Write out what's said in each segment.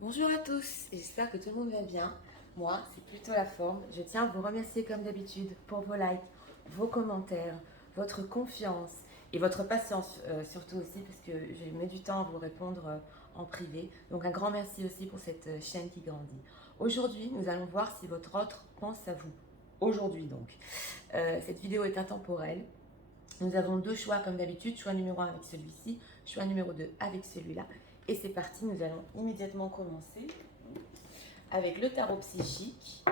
Bonjour à tous, j'espère que tout le monde va bien. Moi, c'est plutôt la forme. Je tiens à vous remercier comme d'habitude pour vos likes, vos commentaires, votre confiance et votre patience surtout aussi parce que j'ai mis du temps à vous répondre en privé. Donc un grand merci aussi pour cette chaîne qui grandit. Aujourd'hui, nous allons voir si votre autre pense à vous. Aujourd'hui donc. Cette vidéo est intemporelle. Nous avons deux choix comme d'habitude, choix numéro 1 avec celui-ci, choix numéro 2 avec celui-là. Et c'est parti, nous allons immédiatement commencer avec le tarot psychique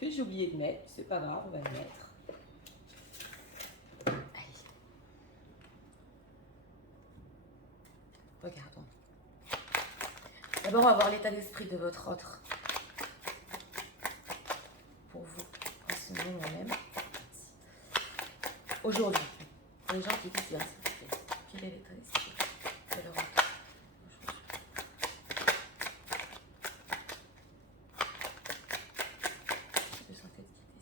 que j'ai oublié de mettre. C'est pas grave, on va le mettre. Allez, regardons. D'abord, on va voir l'état d'esprit de votre autre pour vous en ce moment même. Aujourd'hui, pour les gens qui disent bien, quel est l'état d'esprit de leur autre aujourd'hui? Je sens cette guidée.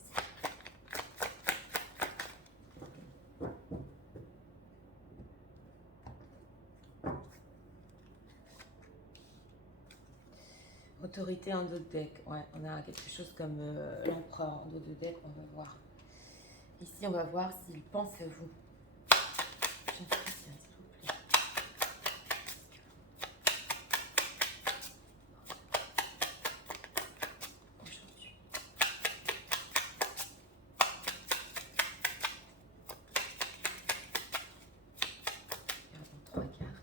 Autorité en dos de deck, ouais, on a quelque chose comme l'empereur en dos de deck, on va voir. Ici, on va voir s'il pense à vous. J'en s'il vous plaît. Aujourd'hui. Regardons trois cartes.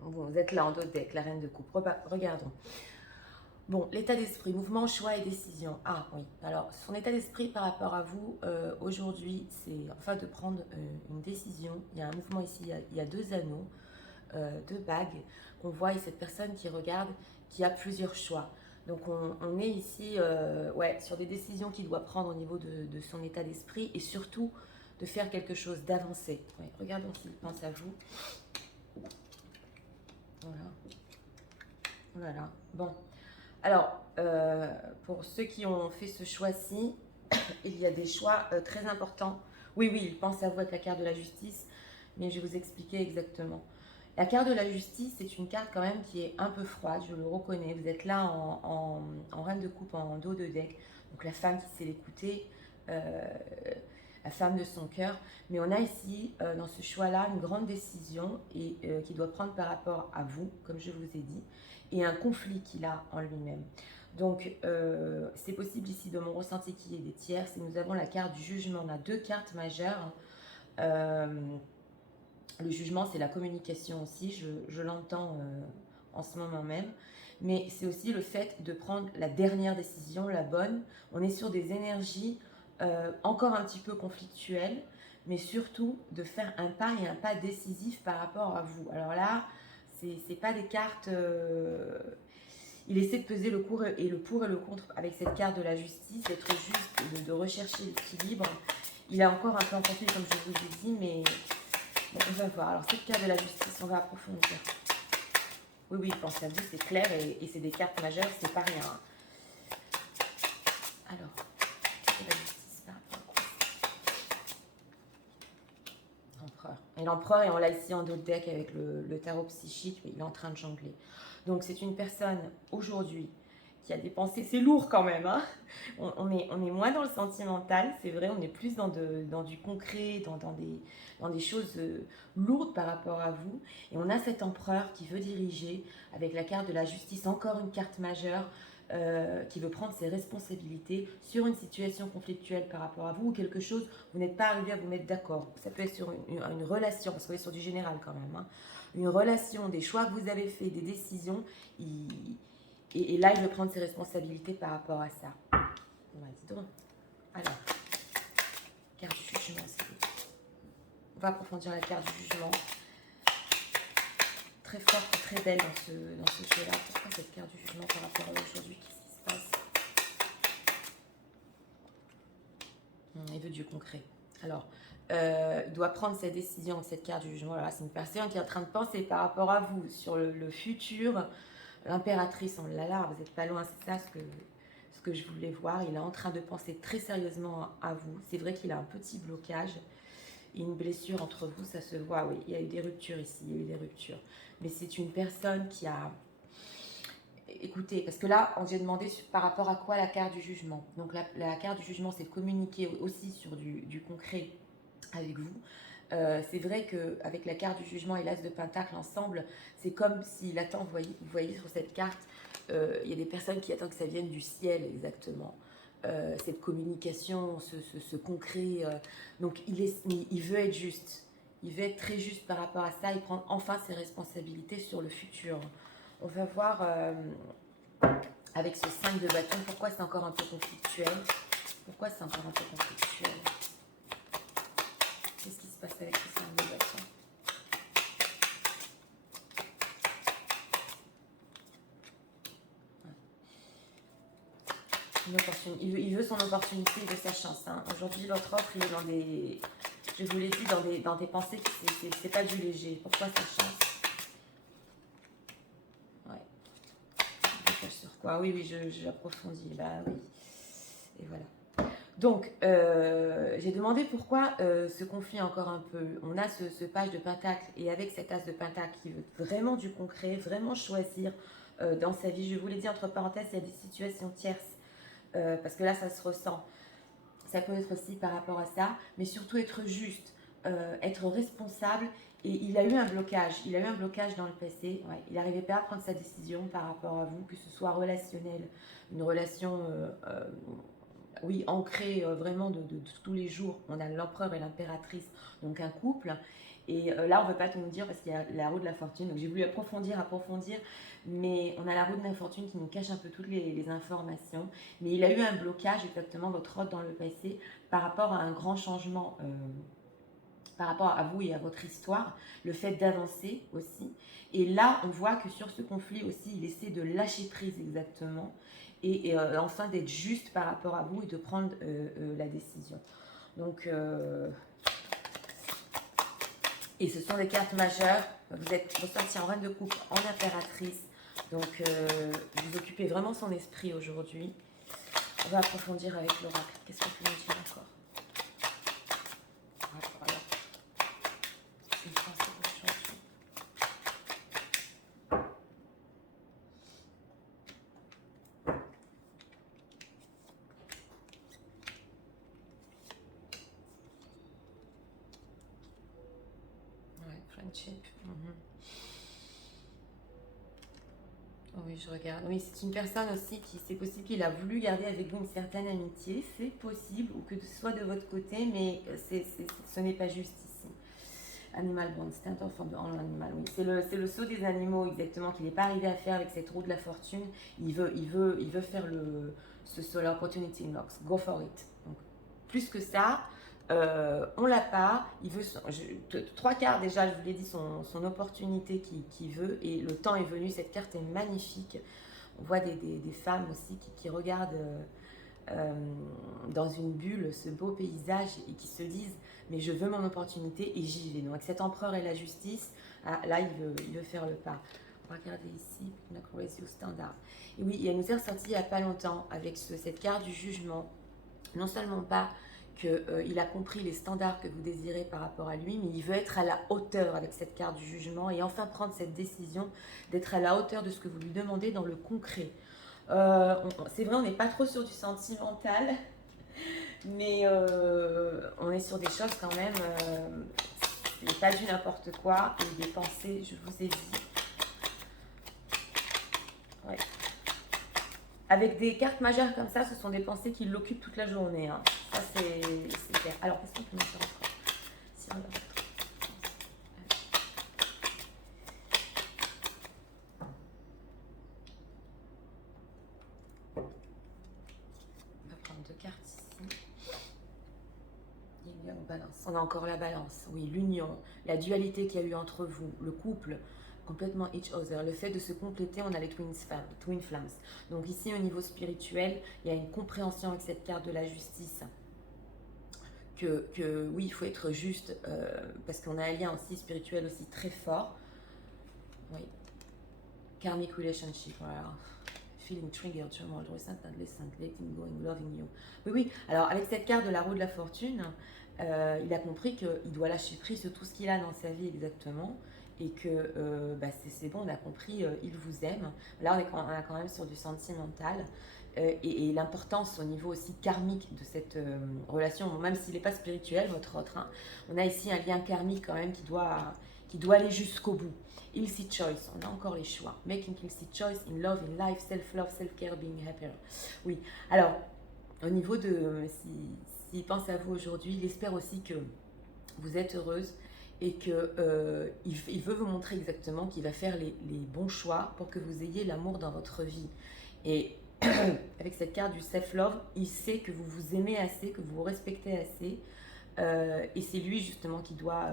Vous êtes là en dos de deck, la reine de coupe. Regardons. Bon, l'état d'esprit, mouvement, choix et décision. Ah oui, alors son état d'esprit par rapport à vous aujourd'hui, c'est enfin de prendre une décision. Il y a un mouvement ici, il y a deux anneaux, deux bagues qu'on voit et cette personne qui regarde, qui a plusieurs choix. Donc on est ici ouais, sur des décisions qu'il doit prendre au niveau de son état d'esprit et surtout de faire quelque chose, d'avancer. Ouais, regardons s'il pense à vous. Voilà. Voilà. Bon. Alors, pour ceux qui ont fait ce choix-ci, il y a des choix très importants. Oui, oui, il pense à vous avec la carte de la justice, mais je vais vous expliquer exactement. La carte de la justice, c'est une carte quand même qui est un peu froide, je le reconnais. Vous êtes là en reine de coupe, en dos de deck. Donc la femme qui sait l'écouter, la femme de son cœur. Mais on a ici, dans ce choix-là, une grande décision et, qu'il doit prendre par rapport à vous, comme je vous ai dit, et un conflit qu'il a en lui-même. Donc, c'est possible ici, de mon ressenti, qu'il y ait des tiers. Si nous avons la carte du jugement, on a deux cartes majeures. Le jugement, c'est la communication aussi, je l'entends en ce moment même. Mais c'est aussi le fait de prendre la dernière décision, la bonne. On est sur des énergies encore un petit peu conflictuelles, mais surtout de faire un pas et un pas décisif par rapport à vous. Alors là, c'est pas des cartes... il essaie de peser le pour et le contre avec cette carte de la justice, d'être juste, de rechercher l'équilibre. Il a encore un peu en conflit, comme je vous ai dit, mais bon, on va voir. Alors, cette carte de la justice, on va approfondir. Oui, oui, pense à vous, c'est clair, et c'est des cartes majeures, c'est pas rien. Alors, carte de la justice par rapport à l'empereur. Et l'empereur, et on l'a ici en dos de deck avec le tarot psychique, mais il est en train de jongler. Donc, c'est une personne aujourd'hui qui a des pensées, c'est lourd quand même, hein. On est moins dans le sentimental, c'est vrai, on est plus dans du concret, dans des choses lourdes par rapport à vous. Et on a cet empereur qui veut diriger avec la carte de la justice, encore une carte majeure, qui veut prendre ses responsabilités sur une situation conflictuelle par rapport à vous ou quelque chose, vous n'êtes pas arrivé à vous mettre d'accord. Ça peut être sur une relation, parce qu'on est sur du général quand même, hein. Une relation, des choix que vous avez faits, des décisions, et là, il veut prendre ses responsabilités par rapport à ça. Vas-y donc. Alors, carte du jugement, c'est bon. On va approfondir la carte du jugement. Très forte et très belle dans ce jeu-là. Pourquoi cette carte du jugement par rapport à aujourd'hui? Qu'est-ce qui se passe? Il veut du concret. Alors, il doit prendre sa décision, cette carte du jugement. Là, c'est une personne qui est en train de penser par rapport à vous sur le futur. L'impératrice, on l'a là, vous n'êtes pas loin, c'est ça ce que que je voulais voir. Il est en train de penser très sérieusement à vous. C'est vrai qu'il a un petit blocage. Et une blessure entre vous, ça se voit, oui. Il y a eu des ruptures ici, il y a eu des ruptures. Mais c'est une personne qui a... Écoutez, parce que là, on s'est demandé par rapport à quoi la carte du jugement. Donc la carte du jugement, c'est de communiquer aussi sur du concret avec vous. C'est vrai qu'avec la carte du jugement et l'as de pentacle ensemble, c'est comme s'il attend, vous voyez sur cette carte, il y a des personnes qui attendent que ça vienne du ciel exactement. Cette communication, ce concret. Donc il veut être juste. Il veut être très juste par rapport à ça et prendre enfin ses responsabilités sur le futur. On va voir avec ce 5 de bâton pourquoi c'est encore un peu conflictuel. Pourquoi c'est encore un peu conflictuel? Qu'est-ce qui se passe avec ce 5 de bâton? Il veut son opportunité, il veut sa chance. Hein. Aujourd'hui, votre offre, il est dans des... Je vous l'ai dit, dans des pensées que c'est pas du léger. Pourquoi sa chance? Ouais. Je sur quoi? Oui, j'approfondis. Bah oui. Et voilà. Donc, j'ai demandé pourquoi ce conflit encore un peu. On a ce page de pentacle et avec cet as de pentacle qui veut vraiment du concret, vraiment choisir dans sa vie. Je vous l'ai dit entre parenthèses, il y a des situations tierces parce que là, ça se ressent. Ça peut être aussi par rapport à ça, mais surtout être juste, être responsable. Et il a eu un blocage. Il a eu un blocage dans le passé. Ouais. Il n'arrivait pas à prendre sa décision par rapport à vous, que ce soit relationnel, une relation... oui, ancré vraiment de tous les jours. On a l'empereur et l'impératrice, donc un couple. Et là, on ne veut pas tout nous dire parce qu'il y a la roue de la fortune. Donc j'ai voulu approfondir, mais on a la roue de la fortune qui nous cache un peu toutes les informations. Mais il a eu un blocage, exactement, votre hôte dans le passé, par rapport à un grand changement, par rapport à vous et à votre histoire, le fait d'avancer aussi. Et là, on voit que sur ce conflit aussi, il essaie de lâcher prise exactement. Et enfin d'être juste par rapport à vous et de prendre la décision. Donc, et ce sont des cartes majeures. Vous êtes ressorti en reine de coupe, en impératrice. Donc, vous occupez vraiment son esprit aujourd'hui. On va approfondir avec l'oracle. Qu'est-ce qu'on peut nous dire encore? Voilà. C'est une pensée de changement. Friendship. Oui, je regarde. Oui, c'est une personne aussi qui, c'est possible qu'il a voulu garder avec vous une certaine amitié. C'est possible, ou que ce soit de votre côté, mais ce n'est pas juste ici. Animal bond, c'est un enfant en animal, oui. C'est le saut des animaux, exactement, qu'il n'est pas arrivé à faire avec cette roue de la fortune. Il veut faire ce saut, l'opportunity knocks. Go for it. Donc, plus que ça, on l'a pas. Il veut trois quarts déjà, je vous l'ai dit, son opportunité qu'il veut. Et le temps est venu. Cette carte est magnifique. On voit des femmes aussi qui regardent dans une bulle ce beau paysage et qui se disent mais je veux mon opportunité et j'y vais. Donc avec cet empereur et la justice, là il veut faire le pas. On va regarder ici, au standard. Et oui, elle nous est ressortie il n'y a pas longtemps avec cette carte du jugement. Non seulement pas qu'il a compris les standards que vous désirez par rapport à lui, mais il veut être à la hauteur avec cette carte du jugement et enfin prendre cette décision d'être à la hauteur de ce que vous lui demandez dans le concret. C'est vrai, on n'est pas trop sur du sentimental, mais on est sur des choses quand même, c'est pas du n'importe quoi, et des pensées, je vous ai dit. Ouais. Avec des cartes majeures comme ça, ce sont des pensées qui l'occupent toute la journée. Hein. Ça, c'est clair. Alors, qu'est-ce qu'on peut nous dire encore si on va prendre deux cartes ici. Il y a une balance. On a encore la balance. Oui, l'union, la dualité qu'il y a eu entre vous, le couple, complètement each other. Le fait de se compléter, on a les twin flames. Donc ici, au niveau spirituel, il y a une compréhension avec cette carte de la justice. Que oui, il faut être juste, parce qu'on a un lien aussi spirituel aussi très fort. Oui. Karmic relationship, voilà. feeling triggered, trembled, recent, adolescent, letting go, and loving you. Oui, oui. Alors, avec cette carte de la roue de la fortune, il a compris qu'il doit lâcher prise de tout ce qu'il a dans sa vie exactement. Et que bah, c'est bon, on a compris, il vous aime. Là, on est quand même sur du sentimental. Et l'importance au niveau aussi karmique de cette relation, même s'il n'est pas spirituel, votre autre, hein, on a ici un lien karmique quand même qui doit aller jusqu'au bout. Illicit choice, on a encore les choix. Making illicit choice in love, in life, self-love, self-care, being happier. Oui, alors, au niveau de, s'il pense à vous aujourd'hui, il espère aussi que vous êtes heureuse et qu'il veut vous montrer exactement qu'il va faire les bons choix pour que vous ayez l'amour dans votre vie. Et avec cette carte du self-love, il sait que vous vous aimez assez, que vous vous respectez assez. Et c'est lui justement qui doit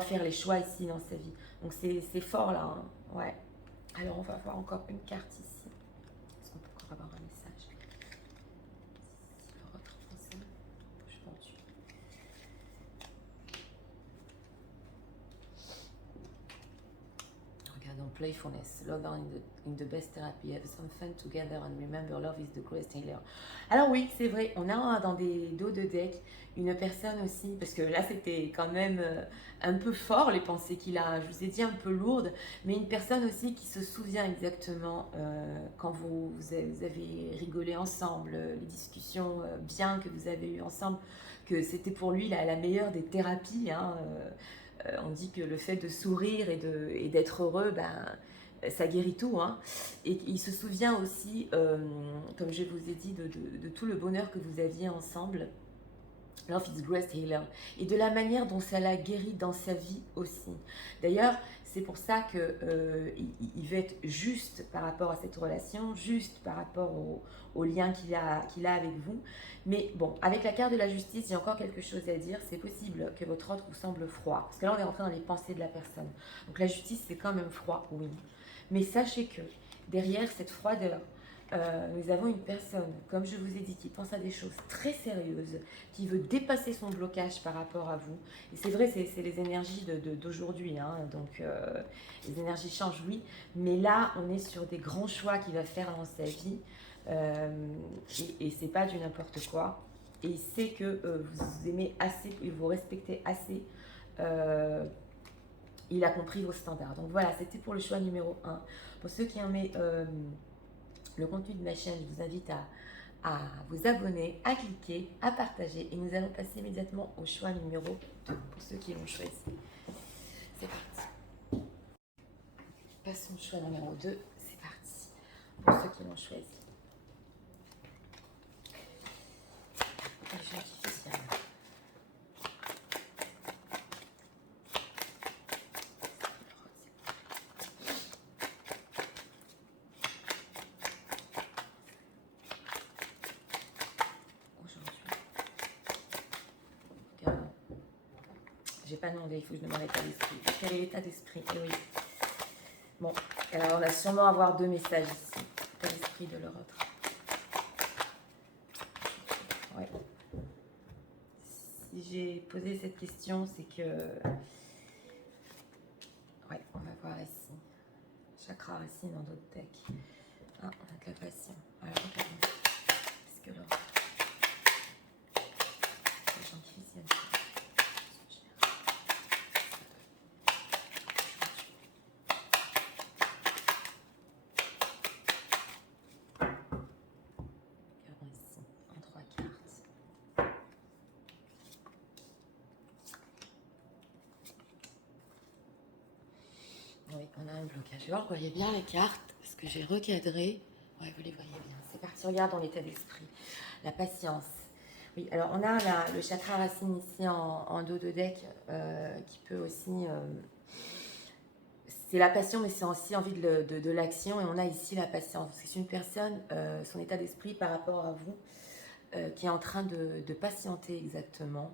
faire les choix ici dans sa vie. Donc c'est fort là. Hein. Ouais. Alors on va voir encore une carte ici. Est-ce qu'on peut encore avoir un message? Si le retrait fonctionne, je pense. Regardons playfulness, love in the best therapy, have some fun together and remember love is the greatest healer. Alors oui, c'est vrai, on a dans des dos de deck une personne aussi, parce que là c'était quand même un peu fort les pensées qu'il a, je vous ai dit un peu lourdes, mais une personne aussi qui se souvient exactement quand vous avez rigolé ensemble, les discussions bien que vous avez eues ensemble, que c'était pour lui la meilleure des thérapies, hein, on dit que le fait de sourire et d'être heureux, ben, ça guérit tout. Hein. Et il se souvient aussi, comme je vous ai dit, de tout le bonheur que vous aviez ensemble. Love is great healer. Et de la manière dont ça l'a guéri dans sa vie aussi. D'ailleurs, c'est pour ça qu'il veut être juste par rapport à cette relation, juste par rapport au lien qu'il a avec vous. Mais bon, avec la carte de la justice, il y a encore quelque chose à dire. C'est possible que votre autre vous semble froid. Parce que là, on est rentré dans les pensées de la personne. Donc la justice, c'est quand même froid, oui. Mais sachez que derrière cette froideur, nous avons une personne, comme je vous ai dit, qui pense à des choses très sérieuses, qui veut dépasser son blocage par rapport à vous. Et c'est vrai, c'est les énergies d'aujourd'hui, hein, donc les énergies changent, oui, mais là, on est sur des grands choix qu'il va faire dans sa vie, et c'est pas du n'importe quoi. Et il sait que vous aimez assez, et vous respectez assez. Il a compris vos standards. Donc voilà, c'était pour le choix numéro 1. Pour ceux qui aimaient le contenu de ma chaîne, je vous invite à vous abonner, à cliquer, à partager. Et nous allons passer immédiatement au choix numéro 2 pour ceux qui l'ont choisi. C'est parti. Passons au choix numéro 2. C'est parti. Pour ceux qui l'ont choisi. Les gens qui font bien. J'ai pas demandé, il faut que je demande l'état d'esprit. Quel est l'état d'esprit? Eh oui. Bon, alors on va sûrement avoir 2 messages ici. L'état d'esprit de leur autre. Ouais. Si j'ai posé cette question, c'est que... Ouais, on va voir ici. Chakra racine dans d'autres decks. Ah, on a de la passion. Alors, regardons. Qu'est-ce que l'autre? Les gens qui viennent. Oui, on a un blocage. Je vais voir, vous voyez bien les cartes, parce que j'ai recadré. Ouais, vous les voyez bien. C'est parti, regardons l'état d'esprit. La patience. Oui, alors on a le chakra racine ici en dos de deck, qui peut aussi... c'est la passion, mais c'est aussi envie de l'action. Et on a ici la patience. C'est une personne, son état d'esprit par rapport à vous, qui est en train de patienter exactement.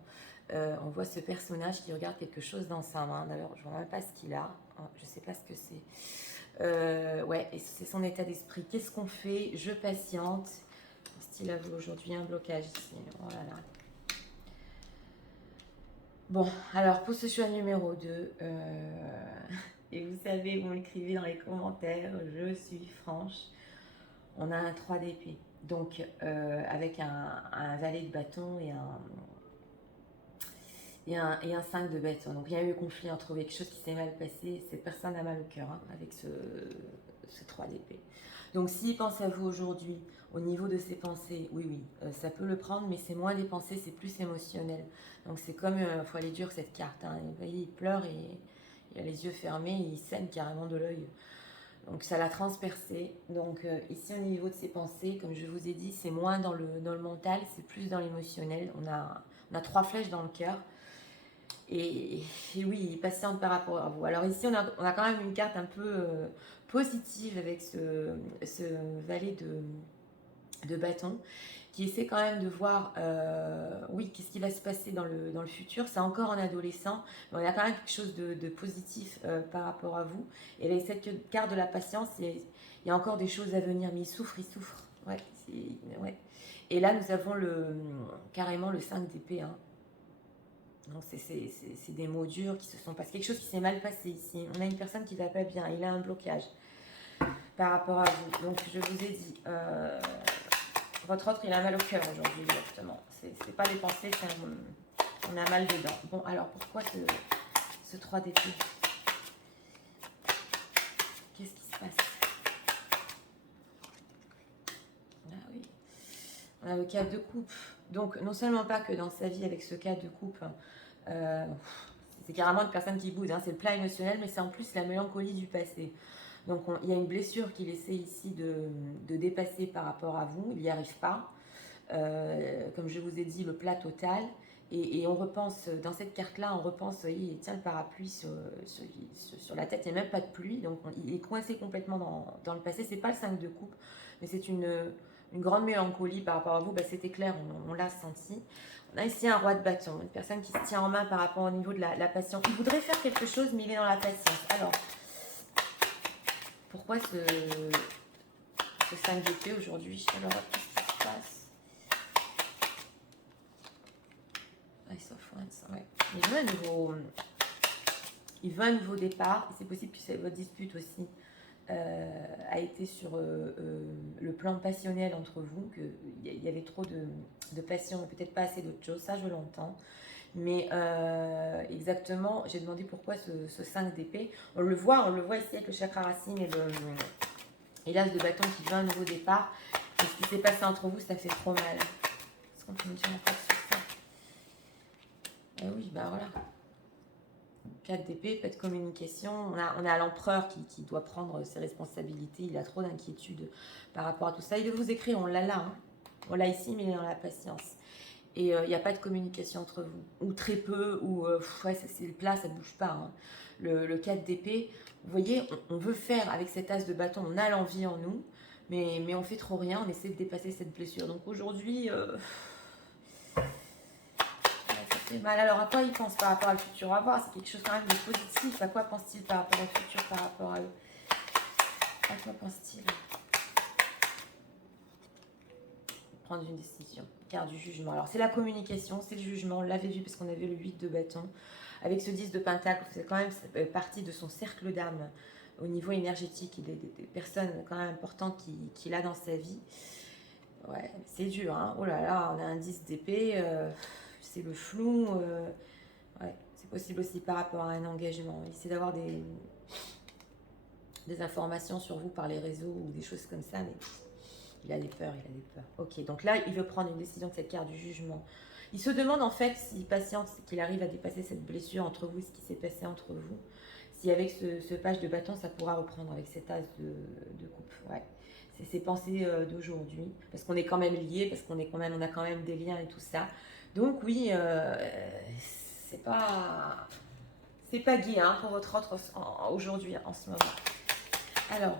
On voit ce personnage qui regarde quelque chose dans sa main. D'ailleurs, je ne vois même pas ce qu'il a. Je ne sais pas ce que c'est. Ouais, et c'est son état d'esprit. Qu'est-ce qu'on fait? Je patiente. Style à vous aujourd'hui, un blocage ici. Oh là là. Bon, alors pour ce choix numéro 2, et vous savez, vous m'écrivez dans les commentaires, je suis franche. on a un 3 d'épée. Donc, avec un valet de bâton et un 5 de bâton. Donc, il y a eu un conflit entre eux, quelque chose qui s'est mal passé. Cette personne a mal au cœur hein, avec ce 3 d'épée. Donc, s'il pense à vous aujourd'hui, au niveau de ses pensées, oui, oui, ça peut le prendre, mais c'est moins des pensées, c'est plus émotionnel. Donc, c'est comme, il faut aller dur cette carte. Hein. Vous voyez, il pleure et il a les yeux fermés, il saigne carrément de l'œil. Donc ça l'a transpercé. Donc ici au niveau de ses pensées, comme je vous ai dit, c'est moins dans le mental, c'est plus dans l'émotionnel. On a 3 flèches dans le cœur. Et oui, il patiente par rapport à vous. Alors ici, on a quand même une carte un peu positive avec ce valet de bâton qui essaie quand même de voir, oui, qu'est-ce qui va se passer dans le futur. C'est encore un adolescent, mais il y a quand même quelque chose de positif par rapport à vous. Et avec cette carte de la patience, il y a encore des choses à venir, mais il souffre. Ouais, ouais. Et là, nous avons carrément le 5 d'épée. Hein. Donc, c'est des mots durs qui se sont passés. Quelque chose qui s'est mal passé ici. On a une personne qui ne va pas bien. Il a un blocage par rapport à vous. Donc, je vous ai dit... votre autre, il a mal au cœur aujourd'hui, exactement. C'est pas des pensées, on a mal dedans. Bon, alors pourquoi ce 3 d'épée? Qu'est-ce qui se passe? Ah oui. On a le 4 de coupe. Donc, non seulement pas que dans sa vie, avec ce 4 de coupe, c'est carrément une personne qui boude. Hein, c'est le plat émotionnel, mais c'est en plus la mélancolie du passé. Donc, il y a une blessure qu'il essaie ici de dépasser par rapport à vous. Il n'y arrive pas. Comme je vous ai dit, le plat total. Et on repense, dans cette carte-là, on repense, il tient le parapluie sur la tête, il n'y a même pas de pluie, donc il est coincé complètement dans le passé. C'est pas le 5 de coupe, mais c'est une grande mélancolie par rapport à vous. Bah, c'était clair, on l'a senti. On a ici un roi de bâton, une personne qui se tient en main par rapport au niveau de la patience. Il voudrait faire quelque chose, mais il est dans la patience. Alors, pourquoi ce 5 d'épée aujourd'hui? Alors, qu'est-ce qui se passe? Ouais. Il veut un nouveau départ. C'est possible que votre dispute aussi a été sur le plan passionnel entre vous, qu'il y avait trop de passion, mais peut-être pas assez d'autres choses. Ça, je l'entends. Mais exactement, j'ai demandé pourquoi ce 5 d'épée. On le voit ici avec le chakra racine et l'as de bâton qui veut un nouveau départ. Et ce qui s'est passé entre vous, ça fait trop mal. Est-ce qu'on peut me dire encore sur ça? Eh oui, bah voilà. 4 d'épée, pas de communication. On a l'empereur qui doit prendre ses responsabilités. Il a trop d'inquiétude par rapport à tout ça. Il veut vous écrire, on l'a là. Hein. On l'a ici, mais il est dans la patience. Et il n'y a pas de communication entre vous. Ou très peu, ou ouais, c'est le plat, ça ne bouge pas. Hein. Le 4 d'épée, vous voyez, on veut faire avec cet as de bâton, on a l'envie en nous, mais on fait trop rien, on essaie de dépasser cette blessure. Donc aujourd'hui... fait mal. Alors, à quoi il pense par rapport au futur? On va voir, c'est quelque chose quand même de positif. À quoi pense-t-il par rapport au futur, par rapport à eux? À quoi pense-t-il? Prendre une décision. Carte du jugement. Alors, c'est la communication, c'est le jugement. On l'avait vu parce qu'on avait le 8 de bâton. Avec ce 10 de pentacle, c'est quand même partie de son cercle d'âme au niveau énergétique. Il y a des personnes quand même importantes qu'il a dans sa vie. Ouais, c'est dur, hein. Oh là là, on a un 10 d'épée. C'est le flou. Ouais, c'est possible aussi par rapport à un engagement. Il essaie d'avoir des informations sur vous par les réseaux ou des choses comme ça, mais il a des peurs. Ok, donc là, il veut prendre une décision de cette carte du jugement. Il se demande en fait s'il patiente, qu'il arrive à dépasser cette blessure entre vous, ce qui s'est passé entre vous. Si avec ce page de bâton, ça pourra reprendre avec cet as de coupe. Ouais. C'est ses pensées d'aujourd'hui, parce qu'on est quand même liés, parce qu'on a quand même des liens et tout ça. Donc oui, c'est pas gai hein, pour votre autre aujourd'hui, en ce moment. Alors,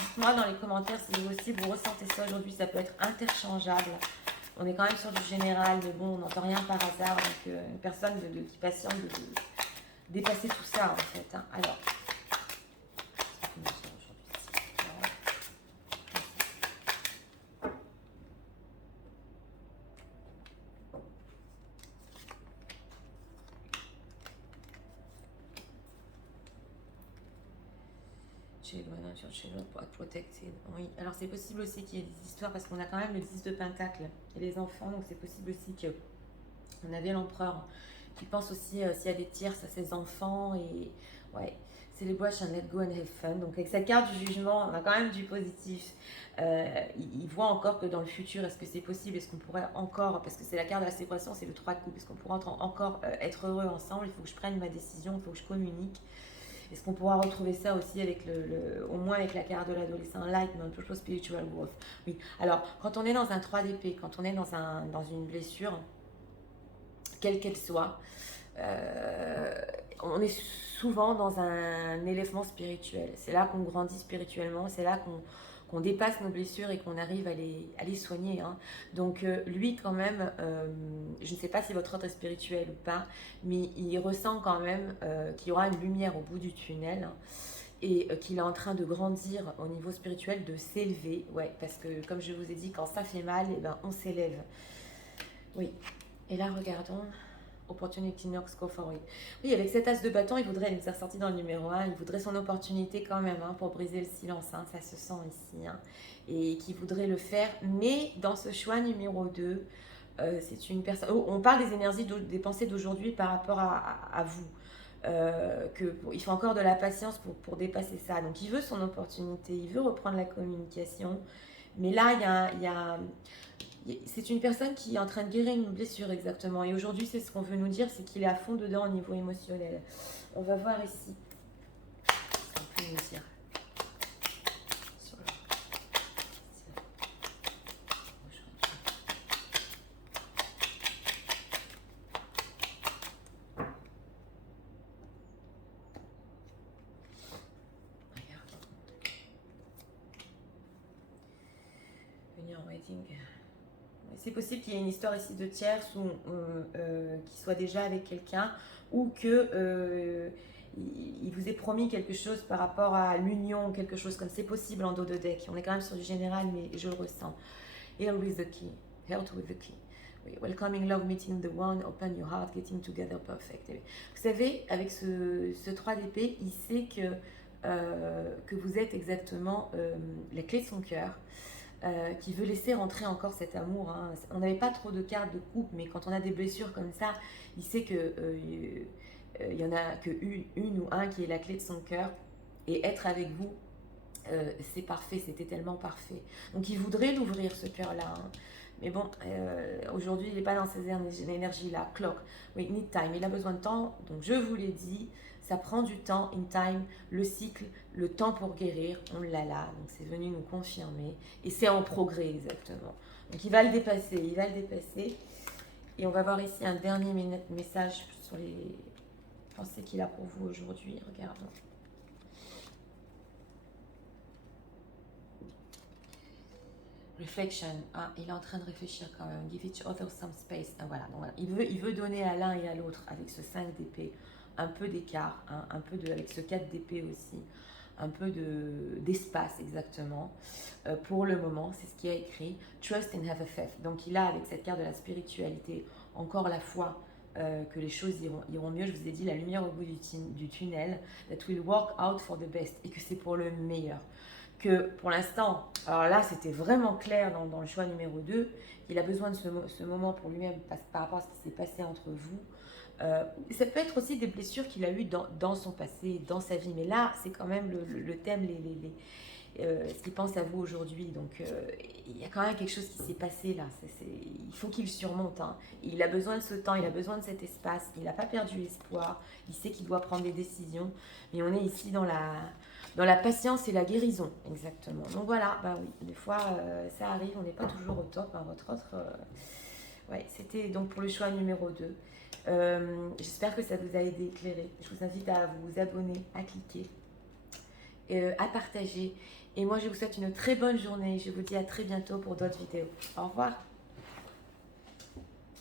dites-moi dans les commentaires si vous aussi vous ressentez ça aujourd'hui, ça peut être interchangeable. On est quand même sur du général, mais bon, on n'entend rien par hasard. Donc, une personne qui patiente de dépasser tout ça, en fait. Hein. Alors, your children are protected. Oui, alors c'est possible aussi qu'il y ait des histoires parce qu'on a quand même le 10 de Pentacle et les enfants, donc c'est possible aussi que on avait l'empereur qui pense aussi s'il y a des tierces à ses enfants et ouais, celebration, let go and have fun. Donc avec sa carte du jugement, on a quand même du positif. Il voit encore que dans le futur, est-ce que c'est possible, est-ce qu'on pourrait encore, parce que c'est la carte de la séparation, c'est le 3 de coupe, est-ce qu'on pourrait encore être heureux ensemble, il faut que je prenne ma décision, il faut que je communique. Est-ce qu'on pourra retrouver ça aussi avec au moins avec la carte de l'adolescent, enlightenment, plutôt spiritual growth. Oui. Alors, quand on est dans un 3 d'épée, quand on est dans une blessure, quelle qu'elle soit, on est souvent dans un élèvement spirituel. C'est là qu'on grandit spirituellement, c'est là qu'on dépasse nos blessures et qu'on arrive à les soigner. Hein. Donc lui quand même, je ne sais pas si votre autre est spirituel ou pas, mais il ressent quand même qu'il y aura une lumière au bout du tunnel. Hein, et qu'il est en train de grandir au niveau spirituel, de s'élever. Ouais, parce que comme je vous ai dit, quand ça fait mal, eh ben, on s'élève. Oui. Et là, regardons. Opportunity knocks, go for it. Oui, avec cet as de bâton, il voudrait, il nous est ressorti dans le numéro 1, il voudrait son opportunité quand même hein, pour briser le silence, hein, ça se sent ici. Hein, et qu'il voudrait le faire, mais dans ce choix numéro 2, c'est une personne... Oh, on parle des énergies, des pensées d'aujourd'hui par rapport à vous. Il faut encore de la patience pour dépasser ça. Donc il veut son opportunité, il veut reprendre la communication. Mais là, c'est une personne qui est en train de guérir une blessure exactement. Et aujourd'hui, c'est ce qu'on veut nous dire, c'est qu'il est à fond dedans au niveau émotionnel. On va voir ici ce qu'on peut nous dire. C'est possible qu'il y ait une histoire ici de tierce ou qu'il soit déjà avec quelqu'un ou que il vous ait promis quelque chose par rapport à l'union, quelque chose comme c'est possible en dos de deck. On est quand même sur du général, mais je le ressens. Heal with the key. Health with the key. Welcoming love, meeting the one, open your heart, getting together perfect. Vous savez, avec ce 3 d'épée, il sait que vous êtes exactement la clé de son cœur. Qui veut laisser rentrer encore cet amour. Hein. On n'avait pas trop de cartes de couple, mais quand on a des blessures comme ça, il sait que il y en a que une ou un qui est la clé de son cœur. Et être avec vous, c'est parfait, c'était tellement parfait. Donc il voudrait l'ouvrir ce cœur-là. Hein. Mais bon, aujourd'hui, il n'est pas dans ces énergies-là. Clock, oui, need time, il a besoin de temps. Donc je vous l'ai dit, ça prend du temps, in time, le cycle, le temps pour guérir, on l'a là. Donc c'est venu nous confirmer. Et c'est en progrès exactement. Donc il va le dépasser, il va le dépasser. Et on va voir ici un dernier message sur les pensées qu'il a pour vous aujourd'hui. Regardons. Reflection, ah, il est en train de réfléchir quand même. Give each other some space. Ah, voilà. Donc, voilà. Il veut donner à l'un et à l'autre avec ce 5 d'épée un peu d'écart, hein, un peu avec ce 4 d'épée aussi, un peu d'espace exactement. Pour le moment, c'est ce qu'il a écrit. Trust and have a faith. Donc il a avec cette carte de la spiritualité encore la foi que les choses iront mieux. Je vous ai dit la lumière au bout du tunnel. That will work out for the best et que c'est pour le meilleur. Que pour l'instant, alors là c'était vraiment clair dans le choix numéro 2, il a besoin de ce moment pour lui-même par rapport à ce qui s'est passé entre vous. Ça peut être aussi des blessures qu'il a eues dans son passé, dans sa vie, mais là c'est quand même le thème, ce qu'il pense à vous aujourd'hui. Donc il y a quand même quelque chose qui s'est passé là, il faut qu'il surmonte. Hein. Il a besoin de ce temps, il a besoin de cet espace, il n'a pas perdu espoir, il sait qu'il doit prendre des décisions, mais on est ici dans la patience et la guérison, exactement. Donc voilà, bah oui, des fois ça arrive, on n'est pas toujours au top. Hein, votre autre, ouais, c'était donc pour le choix numéro 2. J'espère que ça vous a aidé, éclairé. Je vous invite à vous abonner, à cliquer, à partager. Et moi, je vous souhaite une très bonne journée. Je vous dis à très bientôt pour d'autres vidéos. Au revoir.